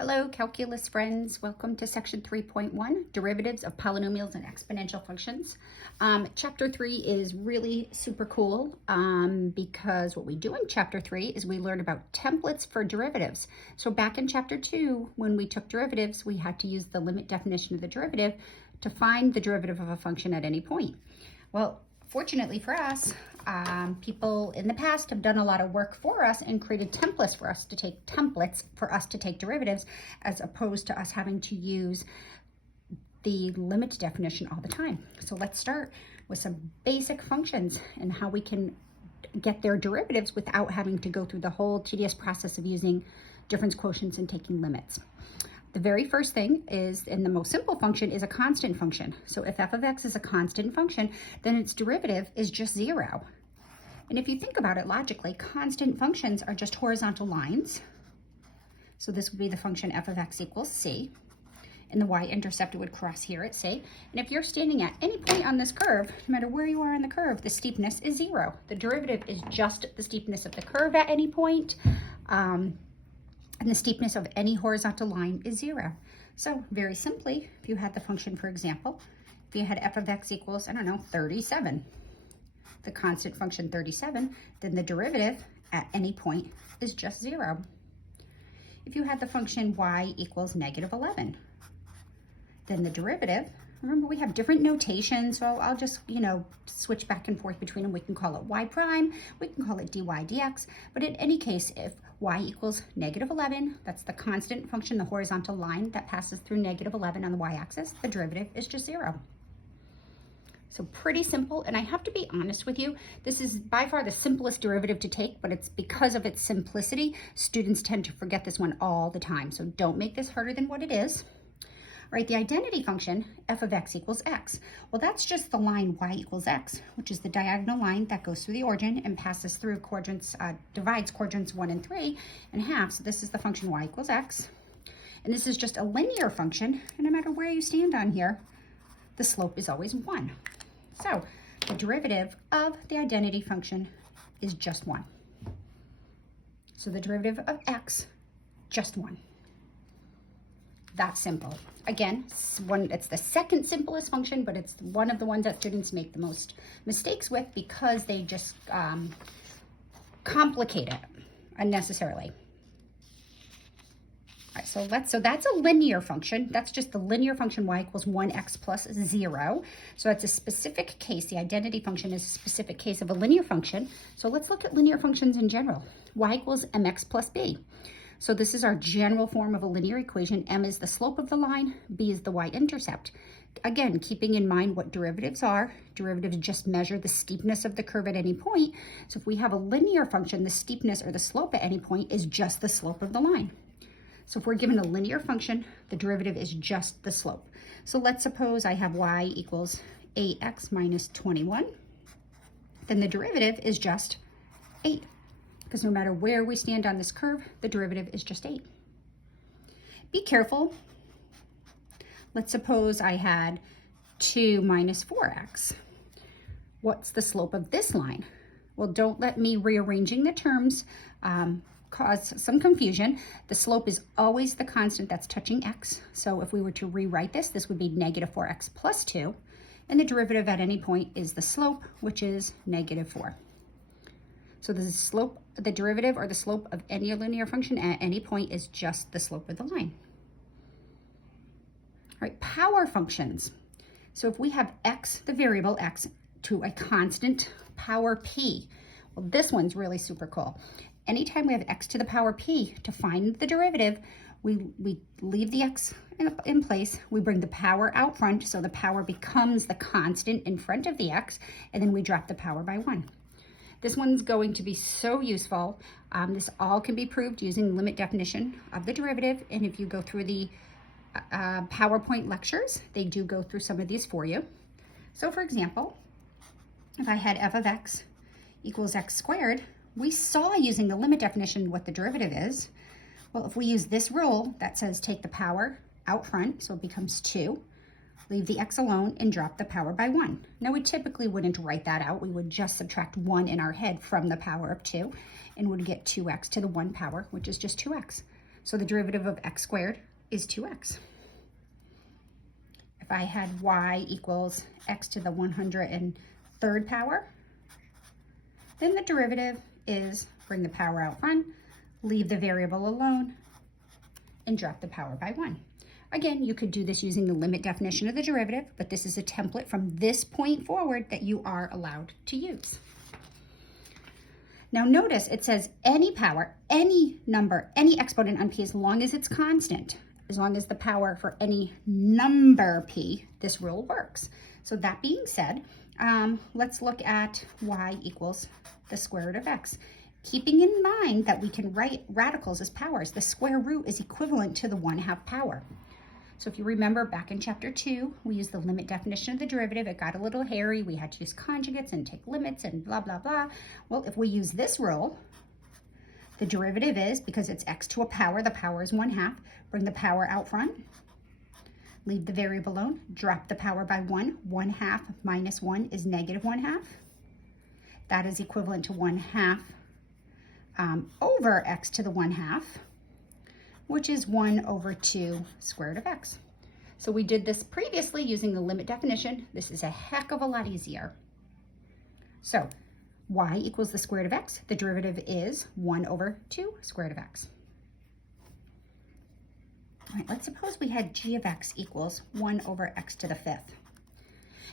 Hello, calculus friends. Welcome to section 3.1, derivatives of polynomials and exponential functions. Chapter 3 is really super cool because what we do in chapter 3 is we learn about templates for derivatives. So back in chapter 2, when we took derivatives, we had to use the limit definition of the derivative to find the derivative of a function at any point. Well, fortunately for us, people in the past have done a lot of work for us and created templates for us to take derivatives, as opposed to us having to use the limit definition all the time. So let's start with some basic functions and how we can get their derivatives without having to go through the whole tedious process of using difference quotients and taking limits. The very first thing is, and the most simple function, is a constant function. So if f of x is a constant function, then its derivative is just 0. And if you think about it logically, constant functions are just horizontal lines. So this would be the function f of x equals c. And the y-intercept would cross here at c. And if you're standing at any point on this curve, no matter where you are on the curve, the steepness is 0. The derivative is just the steepness of the curve at any point. And the steepness of any horizontal line is 0. So very simply, if you had the function, for example, if you had f of x equals, 37, the constant function 37, then the derivative at any point is just 0. If you had the function y equals -11, then the derivative, remember we have different notations, so I'll just, switch back and forth between them. We can call it y prime, we can call it dy dx, but in any case, if y equals -11, that's the constant function, the horizontal line that passes through -11 on the y-axis, the derivative is just 0. So pretty simple, and I have to be honest with you, this is by far the simplest derivative to take, but it's because of its simplicity, students tend to forget this one all the time, so don't make this harder than what it is. All right, the identity function, f of x equals x. Well, that's just the line y equals x, which is the diagonal line that goes through the origin and passes through quadrants, divides quadrants 1 and 3 in half. So this is the function y equals x. And this is just a linear function, and no matter where you stand on here, the slope is always 1. So the derivative of the identity function is just 1. So the derivative of x, just 1. That's simple. Again, it's the second simplest function, but it's one of the ones that students make the most mistakes with because they just complicate it unnecessarily. All right, so that's a linear function. That's just the linear function y equals 1x plus 0. So that's a specific case. The identity function is a specific case of a linear function. So let's look at linear functions in general. Y equals mx plus b. So this is our general form of a linear equation. M is the slope of the line, b is the y-intercept. Again, keeping in mind what derivatives are. Derivatives just measure the steepness of the curve at any point. So if we have a linear function, the steepness or the slope at any point is just the slope of the line. So if we're given a linear function, the derivative is just the slope. So let's suppose I have y equals 8x minus 21. Then the derivative is just 8. Because no matter where we stand on this curve, the derivative is just 8. Be careful. Let's suppose I had 2 minus 4x. What's the slope of this line? Well, don't let me rearranging the terms cause some confusion. The slope is always the constant that's touching x. So if we were to rewrite this, this would be -4x plus 2. And the derivative at any point is the slope, which is -4. So the derivative or the slope of any linear function at any point is just the slope of the line. All right, power functions. So if we have x, the variable x, to a constant power p, well, this one's really super cool. Anytime we have x to the power p, to find the derivative, we leave the x in place, we bring the power out front, so the power becomes the constant in front of the x, and then we drop the power by 1. This one's going to be so useful. This all can be proved using the limit definition of the derivative. And if you go through the PowerPoint lectures, they do go through some of these for you. So for example, if I had f of x equals x squared, we saw using the limit definition what the derivative is. Well, if we use this rule that says take the power out front, so it becomes 2, leave the x alone, and drop the power by 1. Now, we typically wouldn't write that out. We would just subtract 1 in our head from the power of 2, and would get 2x to the 1 power, which is just 2x. So the derivative of x squared is 2x. If I had y equals x to the 103rd power, then the derivative is bring the power out front, leave the variable alone, and drop the power by 1. Again, you could do this using the limit definition of the derivative, but this is a template from this point forward that you are allowed to use. Now notice it says any power, any number, any exponent on p as long as it's constant, as long as the power for any number p, this rule works. So that being said, let's look at y equals the square root of x. Keeping in mind that we can write radicals as powers, the square root is equivalent to the 1/2 power. So if you remember back in chapter 2, we used the limit definition of the derivative. It got a little hairy. We had to use conjugates and take limits and blah, blah, blah. Well, if we use this rule, the derivative is, because it's x to a power, the power is 1/2. Bring the power out front. Leave the variable alone. Drop the power by 1. 1/2 minus 1 is -1/2. That is equivalent to 1/2 over x to the 1/2, which is 1/2 square root of x. So we did this previously using the limit definition. This is a heck of a lot easier. So y equals the square root of x. The derivative is 1/2 square root of x. All right, let's suppose we had g of x equals 1/x to the 5th.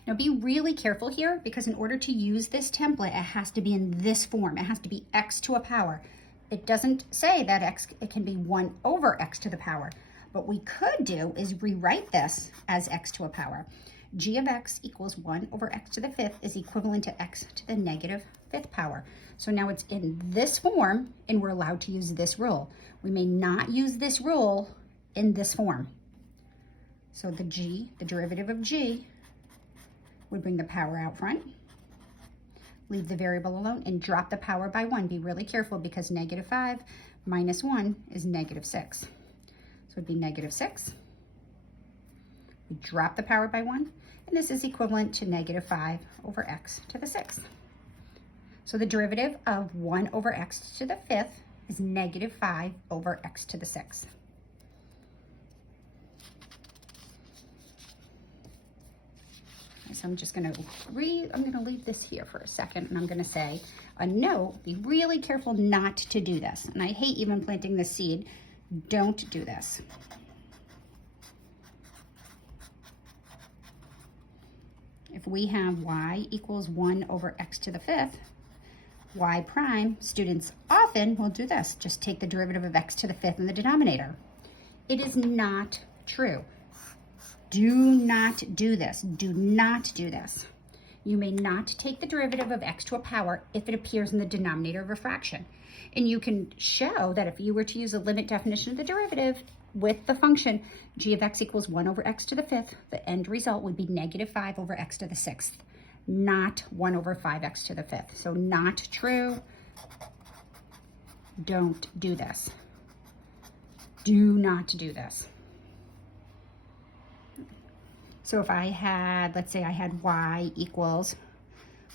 Now be really careful here, because in order to use this template, it has to be in this form. It has to be x to a power. It doesn't say that it can be 1/x to the power. What we could do is rewrite this as x to a power. G of x equals 1/x to the 5th is equivalent to x to the -5th power. So now it's in this form, and we're allowed to use this rule. We may not use this rule in this form. So the derivative of g, would bring the power out front, leave the variable alone, and drop the power by 1. Be really careful, because -5 minus 1 is -6. So it'd be -6. We drop the power by 1, and this is equivalent to -5/x to the 6th. So the derivative of 1/x to the 5th is -5/x to the 6th. So I'm just going to leave this here for a second, and I'm going to say a note: be really careful not to do this. And I hate even planting the seed. Don't do this. If we have y equals 1/x to the 5th, y prime, students often will do this. Just take the derivative of x to the 5th in the denominator. It is not true. Do not do this. Do not do this. You may not take the derivative of x to a power if it appears in the denominator of a fraction. And you can show that if you were to use a limit definition of the derivative with the function g of x equals 1/x to the 5th, the end result would be -5/x to the 6th, not 1/5x to the 5th. So not true. Don't do this. Do not do this. So if I had, let's say I had y equals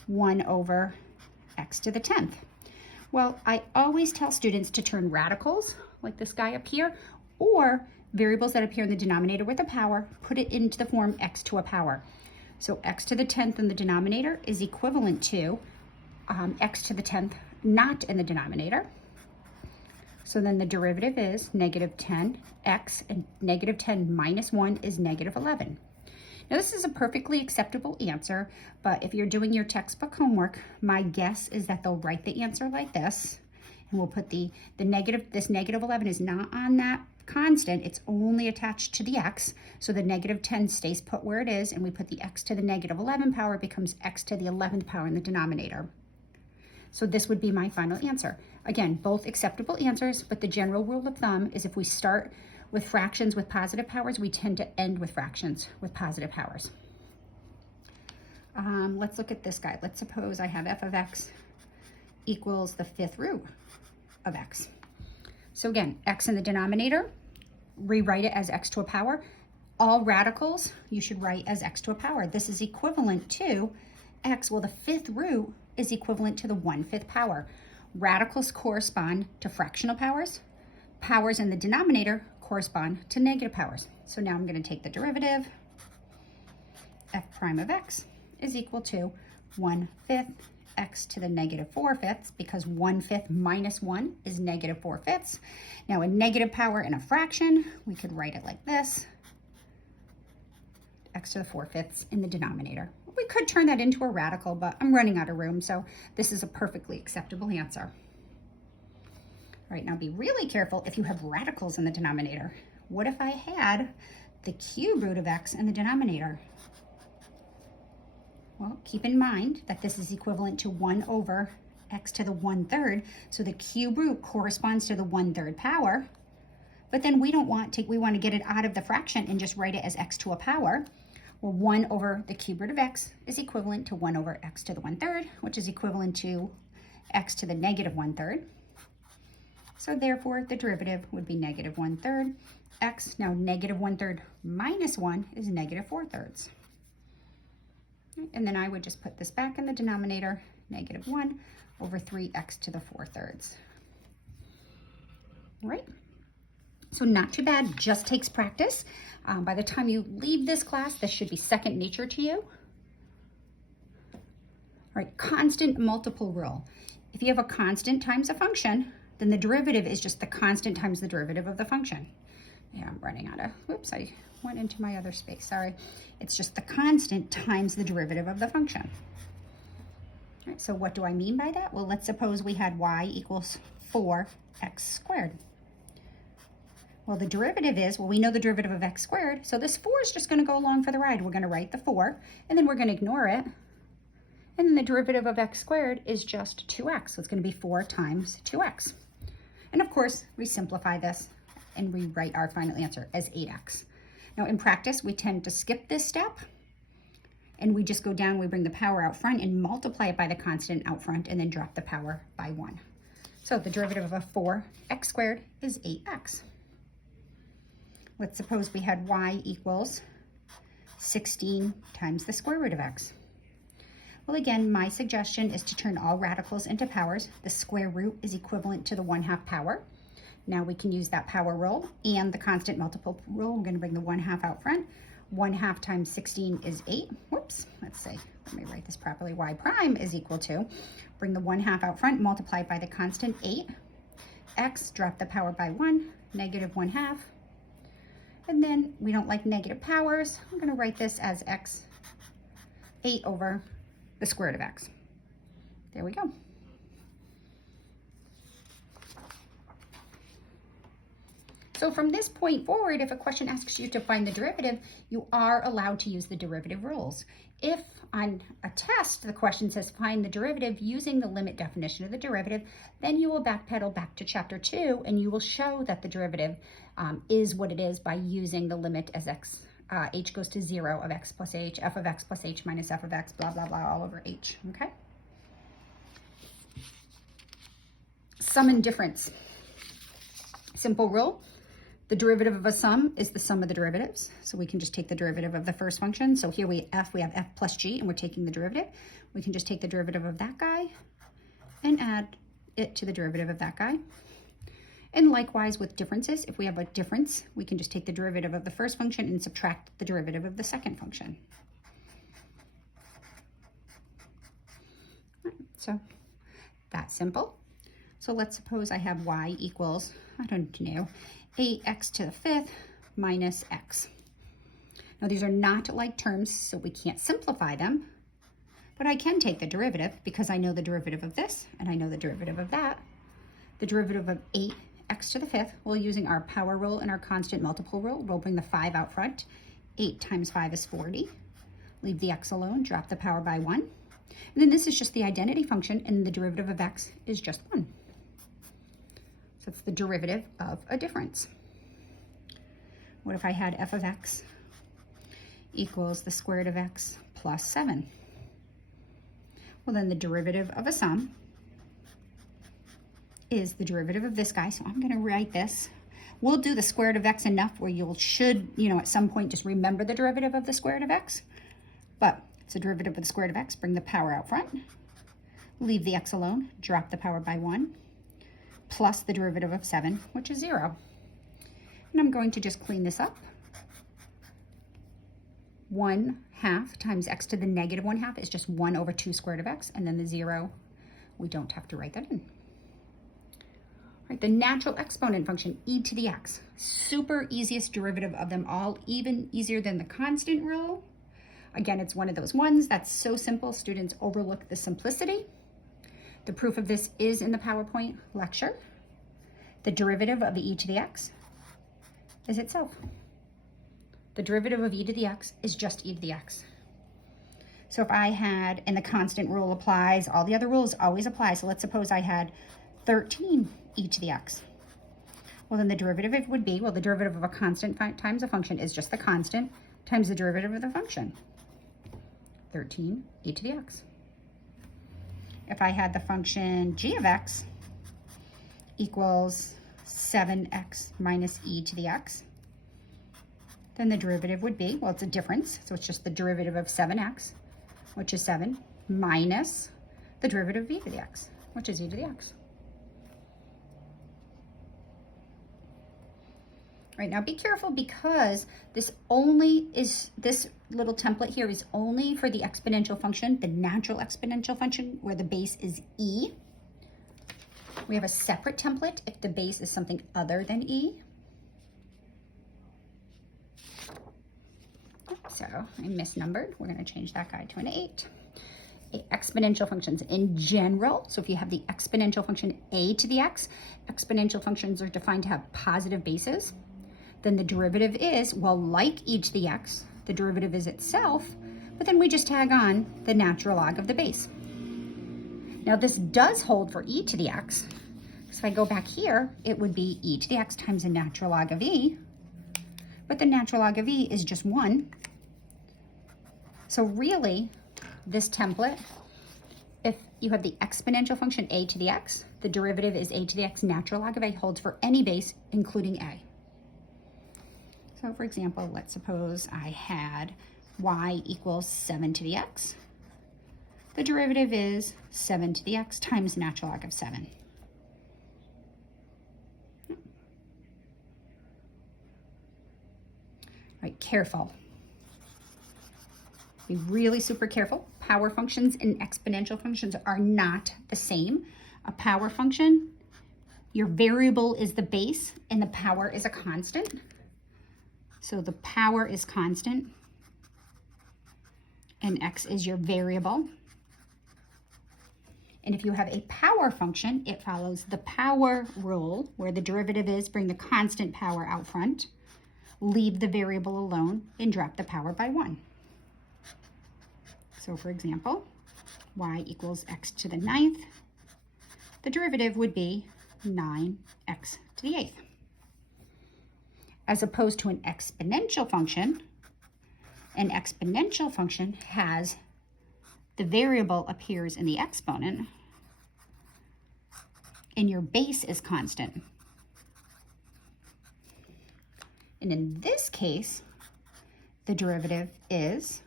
1/x to the 10th. Well, I always tell students to turn radicals, like this guy up here, or variables that appear in the denominator with a power, put it into the form x to a power. So x to the 10th in the denominator is equivalent to x to the 10th not in the denominator. So then the derivative is -10x, and -10 minus 1 is -11. Now this is a perfectly acceptable answer, but if you're doing your textbook homework, my guess is that they'll write the answer like this, and we'll put this -11 is not on that constant, it's only attached to the x, so the -10 stays put where it is, and we put the x to the -11 power, becomes x to the 11th power in the denominator. So this would be my final answer. Again, both acceptable answers, but the general rule of thumb is if we start with fractions with positive powers, we tend to end with fractions with positive powers. Let's look at this guy. Let's suppose I have f of x equals the 5th root of x. So again, x in the denominator, rewrite it as x to a power. All radicals you should write as x to a power. This is equivalent to x, well, the 5th root is equivalent to the 1/5 power. Radicals correspond to fractional powers. powers in the denominator correspond to negative powers. So now I'm going to take the derivative. F prime of x is equal to 1/5 x to the negative 4/5, because 1/5 minus 1 is negative 4/5. Now a negative power in a fraction, we could write it like this. X to the 4/5 in the denominator. We could turn that into a radical, but I'm running out of room, so this is a perfectly acceptable answer. All right, now be really careful if you have radicals in the denominator. What if I had the cube root of x in the denominator? Well, keep in mind that this is equivalent to 1 over x to the 1/3, so the cube root corresponds to the 1/3 power, but then we want to get it out of the fraction and just write it as x to a power. Well, 1 over the cube root of x is equivalent to 1 over x to the 1/3, which is equivalent to x to the negative 1/3. So therefore, the derivative would be negative 1/3 x. Now, negative 1/3 minus 1 is negative 4/3. And then I would just put this back in the denominator, negative 1 over 3x to the 4/3. All right. So not too bad, just takes practice. By the time you leave this class, this should be second nature to you. All right, constant multiple rule. If you have a constant times a function, then the derivative is just the constant times the derivative of the function. Yeah, I'm running out of, whoops, I went into my other space, sorry. It's just the constant times the derivative of the function. All right, so what do I mean by that? Well, let's suppose we had y equals 4x squared. Well, the derivative is, well, we know the derivative of x squared, so this 4 is just going to go along for the ride. We're going to write the 4, and then we're going to ignore it. And then the derivative of x squared is just 2x, so it's going to be 4 times 2x. And of course, we simplify this and we write our final answer as 8x. Now, in practice, we tend to skip this step, and we just go down, we bring the power out front and multiply it by the constant out front, and then drop the power by 1. So the derivative of 4x squared is 8x. Let's suppose we had y equals 16 times the square root of x. Well, again, my suggestion is to turn all radicals into powers. The square root is equivalent to the 1/2 power. Now we can use that power rule and the constant multiple rule. We're going to bring the 1/2 out front. 1/2 times 16 is 8. Whoops, let's see. Let me write this properly. Y prime is equal to, bring the 1/2 out front, multiply by the constant 8. X, drop the power by 1, negative 1/2. And then we don't like negative powers. I'm going to write this as x 8 over the square root of x. There we go. So from this point forward, if a question asks you to find the derivative, you are allowed to use the derivative rules. If on a test, the question says find the derivative using the limit definition of the derivative, then you will backpedal back to chapter 2 and you will show that the derivative is what it is by using the limit as x, h goes to 0 of x plus h, f of x plus h minus f of x, blah, blah, blah, all over h, okay? Sum and difference. Simple rule. The derivative of a sum is the sum of the derivatives. So we can just take the derivative of the first function. So here we have f plus g, and we're taking the derivative. We can just take the derivative of that guy and add it to the derivative of that guy. And likewise with differences, if we have a difference, we can just take the derivative of the first function and subtract the derivative of the second function. So that's simple. So let's suppose I have y equals, I don't know, 8x to the 5th minus x. Now these are not like terms, so we can't simplify them, but I can take the derivative because I know the derivative of this and I know the derivative of that. The derivative of 8x to the 5th, well, using our power rule and our constant multiple rule, we'll bring the 5 out front. 8 times 5 is 40. Leave the x alone, drop the power by 1. And then this is just the identity function, and the derivative of x is just 1. So it's the derivative of a difference. What if I had f of x equals the square root of x plus 7? Well, then the derivative of a sum is the derivative of this guy. So I'm going to write this. We'll do the square root of x enough where you should, at some point just remember the derivative of the square root of x. But it's the derivative of the square root of x. Bring the power out front. Leave the x alone. Drop the power by 1. plus the derivative of 7, which is 0. And I'm going to just clean this up. 1/2 times x to the negative 1/2 is just 1 over 2 squared of x, and then the 0, we don't have to write that in. All right, the natural exponent function, e to the x. Super easiest derivative of them all, even easier than the constant rule. Again, it's one of those ones that's so simple, students overlook the simplicity. The proof of this is in the PowerPoint lecture. The derivative of e to the x is itself. The derivative of e to the x is just e to the x. So if I had, and the constant rule applies, all the other rules always apply. So let's suppose I had 13 e to the x. Well, then the derivative would be, well, the derivative of a constant times a function is just the constant times the derivative of the function. 13 e to the x. If I had the function g of x equals 7x minus e to the x, then the derivative would be, well, it's a difference, so it's just the derivative of 7x, which is 7, minus the derivative of e to the x, which is e to the x. Right, now be careful because this little template here is only for the exponential function, the natural exponential function, where the base is e. We have a separate template if the base is something other than e. So I misnumbered. We're going to change that guy to an 8. Exponential functions in general. So if you have the exponential function a to the x, exponential functions are defined to have positive bases. Then the derivative is, well, like e to the x, the derivative is itself, but then we just tag on the natural log of the base. Now this does hold for e to the x. So if I go back here, it would be e to the x times the natural log of e, but the natural log of e is just 1. So really, this template, if you have the exponential function a to the x, the derivative is a to the x natural log of a, holds for any base, including a. So for example, let's suppose I had y equals 7 to the x. The derivative is 7 to the x times natural log of 7. Right, careful. Be really super careful. Power functions and exponential functions are not the same. A power function, your variable is the base and the power is a constant. So the power is constant and x is your variable. And if you have a power function, it follows the power rule, where the derivative is bring the constant power out front, leave the variable alone, and drop the power by 1. So for example, y equals x to the 9th. The derivative would be 9x to the 8th. As opposed to an exponential function has the variable appears in the exponent and your base is constant. And in this case, the derivative is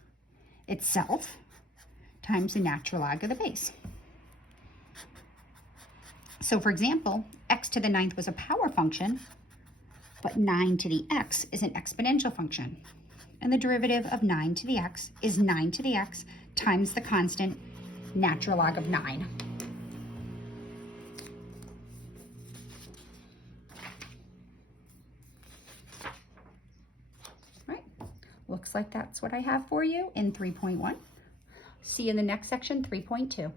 itself times the natural log of the base. So for example, x to the 9th was a power function, but 9 to the x is an exponential function. And the derivative of 9 to the x is 9 to the x times the constant natural log of 9. Right, looks like that's what I have for you in 3.1. See you in the next section, 3.2.